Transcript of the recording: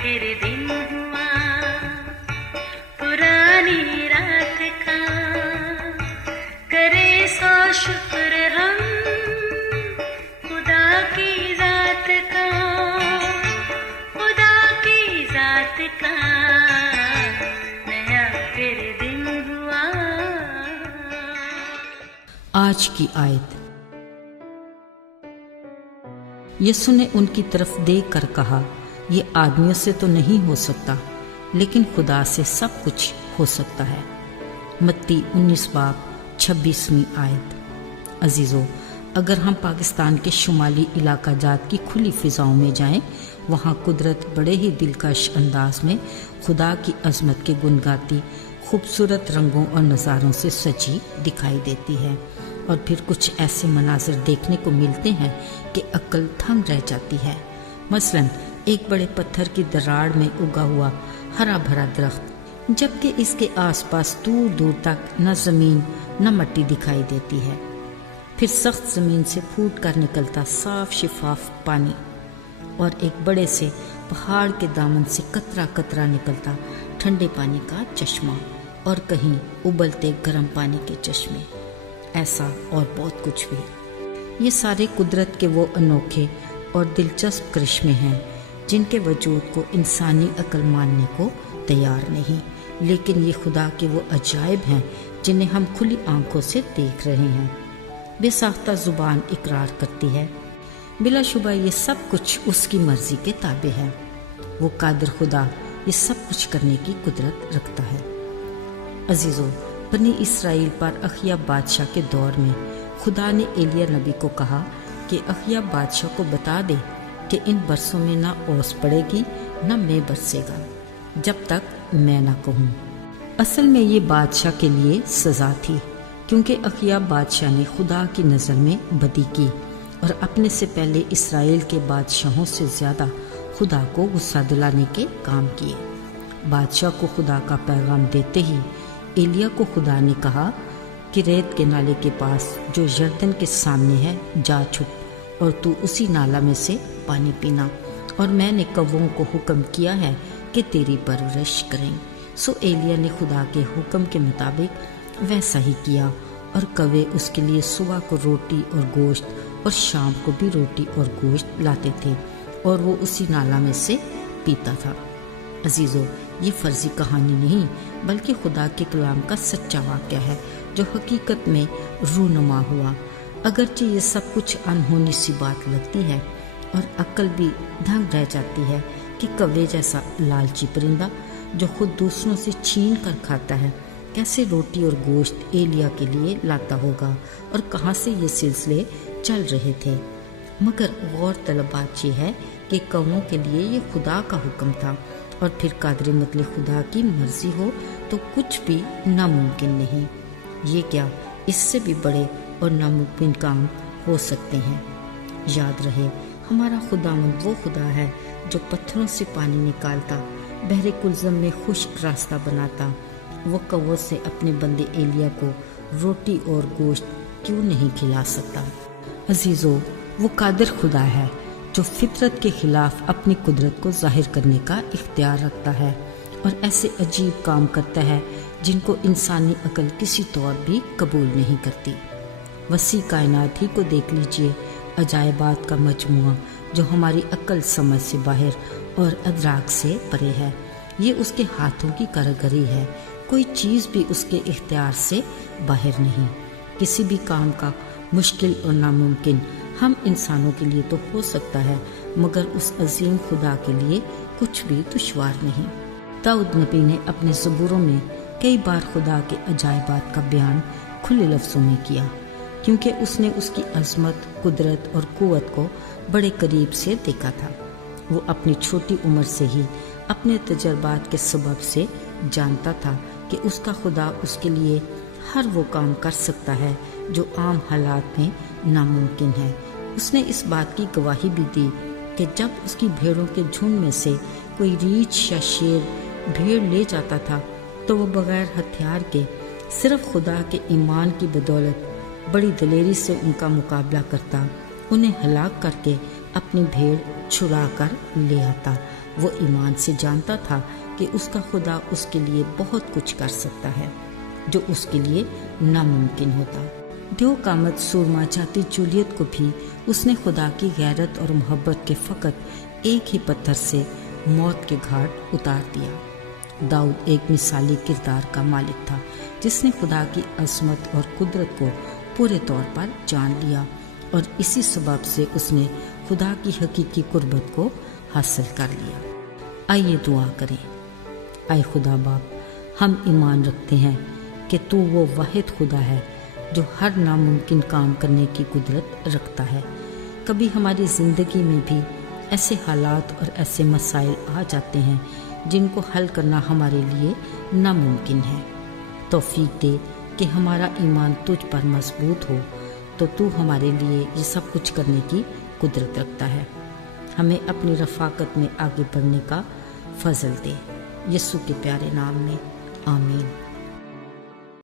پھر دن ہوا پرانی رات کا، کرے سو شکر ہم خدا کی ذات کا، خدا کی ذات کا نیا پھر دن ہوا۔ آج کی آیت۔ یسوع نے ان کی طرف دیکھ کر کہا، یہ آدمیوں سے تو نہیں ہو سکتا، لیکن خدا سے سب کچھ ہو سکتا ہے۔ متی 19:26 آیت۔ عزیزو، اگر ہم پاکستان کے شمالی علاقہ جات کی کھلی فضاؤں میں جائیں، وہاں قدرت بڑے ہی دلکش انداز میں خدا کی عظمت کے گن گاتی خوبصورت رنگوں اور نظاروں سے سجی دکھائی دیتی ہے، اور پھر کچھ ایسے مناظر دیکھنے کو ملتے ہیں کہ عقل تھم رہ جاتی ہے۔ مثلاً ایک بڑے پتھر کی دراڑ میں اگا ہوا ہرا بھرا درخت، جبکہ اس کے آس پاس دور دور تک نہ زمین نہ مٹی دکھائی دیتی ہے۔ پھر سخت زمین سے پھوٹ کر نکلتا صاف شفاف پانی، اور ایک بڑے سے پہاڑ کے دامن سے قطرہ قطرہ نکلتا ٹھنڈے پانی کا چشمہ، اور کہیں ابلتے گرم پانی کے چشمے، ایسا اور بہت کچھ بھی۔ یہ سارے قدرت کے وہ انوکھے اور دلچسپ کرشمے ہیں جن کے وجود کو انسانی عقل ماننے کو تیار نہیں، لیکن یہ خدا کے وہ عجائب ہیں جنہیں ہم کھلی آنکھوں سے دیکھ رہے ہیں۔ بے ساختہ زبان اقرار کرتی ہے، بلا شبہ یہ سب کچھ اس کی مرضی کے تابع ہے۔ وہ قادر خدا یہ سب کچھ کرنے کی قدرت رکھتا ہے۔ عزیزو، بنی اسرائیل پر اخیا بادشاہ کے دور میں خدا نے ایلیا نبی کو کہا کہ اخیا بادشاہ کو بتا دے کہ ان برسوں میں نہ اوس پڑے گی نہ میں برسے گا، جب تک میں نہ کہوں۔ اصل میں یہ بادشاہ کے لیے سزا تھی، کیونکہ اخیا بادشاہ نے خدا کی نظر میں بدی کی اور اپنے سے پہلے اسرائیل کے بادشاہوں سے زیادہ خدا کو غصہ دلانے کے کام کیے۔ بادشاہ کو خدا کا پیغام دیتے ہی ایلیا کو خدا نے کہا کہ ریت کے نالے کے پاس جو یردن کے سامنے ہے جا چھپ، اور تو اسی نالا میں سے پانی پینا، اور میں نے کووں کو حکم کیا ہے کہ تیری پرورش کریں۔ سو ایلیا نے خدا کے حکم کے مطابق ویسا ہی کیا، اور کوے اس کے لیے صبح کو روٹی اور گوشت اور شام کو بھی روٹی اور گوشت لاتے تھے، اور وہ اسی نالا میں سے پیتا تھا۔ عزیزو، یہ فرضی کہانی نہیں بلکہ خدا کے کلام کا سچا واقعہ ہے جو حقیقت میں رونما ہوا۔ اگرچہ یہ سب کچھ انہونی سی بات لگتی ہے اور عقل بھی دھنگ رہ جاتی ہے کہ کوے جیسا لالچی پرندہ جو خود دوسروں سے چھین کر کھاتا ہے کیسے روٹی اور گوشت ایلیا کے لیے لاتا ہوگا، اور کہاں سے یہ سلسلے چل رہے تھے۔ مگر غور طلب بات یہ ہے کہ کووں کے لیے یہ خدا کا حکم تھا، اور پھر قادر مطلق خدا کی مرضی ہو تو کچھ بھی ناممکن نہیں۔ یہ کیا، اس سے بھی بڑے اور ناممکن کام ہو سکتے ہیں۔ یاد رہے، ہمارا خداوند وہ خدا ہے جو پتھروں سے پانی نکالتا، بحر کلزم میں خشک راستہ بناتا۔ وہ کووں سے اپنے بندے ایلیا کو روٹی اور گوشت کیوں نہیں کھلا سکتا؟ عزیزو، وہ قادر خدا ہے جو فطرت کے خلاف اپنی قدرت کو ظاہر کرنے کا اختیار رکھتا ہے، اور ایسے عجیب کام کرتا ہے جن کو انسانی عقل کسی طور بھی قبول نہیں کرتی۔ وسیع کائنات ہی کو دیکھ لیجئے، عجائبات کا مجموعہ جو ہماری عقل سمجھ سے باہر اور ادراک سے پرے ہے۔ یہ اس کے ہاتھوں کی کاریگری ہے، کوئی چیز بھی اس کے اختیار سے باہر نہیں۔ کسی بھی کام کا مشکل اور ناممکن ہم انسانوں کے لیے تو ہو سکتا ہے، مگر اس عظیم خدا کے لیے کچھ بھی دشوار نہیں۔ داؤد نبی نے اپنے زبوروں میں کئی بار خدا کے عجائبات کا بیان کھلے لفظوں میں کیا، کیونکہ اس نے اس کی عظمت، قدرت اور قوت کو بڑے قریب سے دیکھا تھا۔ وہ اپنی چھوٹی عمر سے ہی اپنے تجربات کے سبب سے جانتا تھا کہ اس کا خدا اس کے لیے ہر وہ کام کر سکتا ہے جو عام حالات میں ناممکن ہے۔ اس نے اس بات کی گواہی بھی دی کہ جب اس کی بھیڑوں کے جھنڈ میں سے کوئی ریچھ یا شیر بھیڑ لے جاتا تھا تو وہ بغیر ہتھیار کے صرف خدا کے ایمان کی بدولت بڑی دلیری سے ان کا مقابلہ کرتا، انہیں ہلاک کر کے اپنی بھیڑ چھڑا کر لے آتا۔ وہ ایمان سے جانتا تھا کہ اس کا خدا اس کے لیے بہت کچھ کر سکتا ہے جو اس کے لیے ناممکن ہوتا۔ دیو قامت سورما چاہتی جولیت کو بھی اس نے خدا کی غیرت اور محبت کے فقط ایک ہی پتھر سے موت کے گھاٹ اتار دیا۔ داؤد ایک مثالی کردار کا مالک تھا جس نے خدا کی عظمت اور قدرت کو پورے طور پر جان لیا، اور اسی سبب سے اس نے خدا کی حقیقی قربت کو حاصل کر لیا۔ آئیے دعا کریں۔ اے خدا باپ، ہم ایمان رکھتے ہیں کہ تو وہ واحد خدا ہے جو ہر ناممکن کام کرنے کی قدرت رکھتا ہے۔ کبھی ہماری زندگی میں بھی ایسے حالات اور ایسے مسائل آ جاتے ہیں جن کو حل کرنا ہمارے لیے ناممکن ہے۔ توفیق دے کہ ہمارا ایمان تجھ پر مضبوط ہو، تو ہمارے لیے یہ سب کچھ کرنے کی قدرت رکھتا ہے۔ ہمیں اپنی رفاقت میں آگے بڑھنے کا فضل دے، یسوع کے پیارے نام میں، آمین۔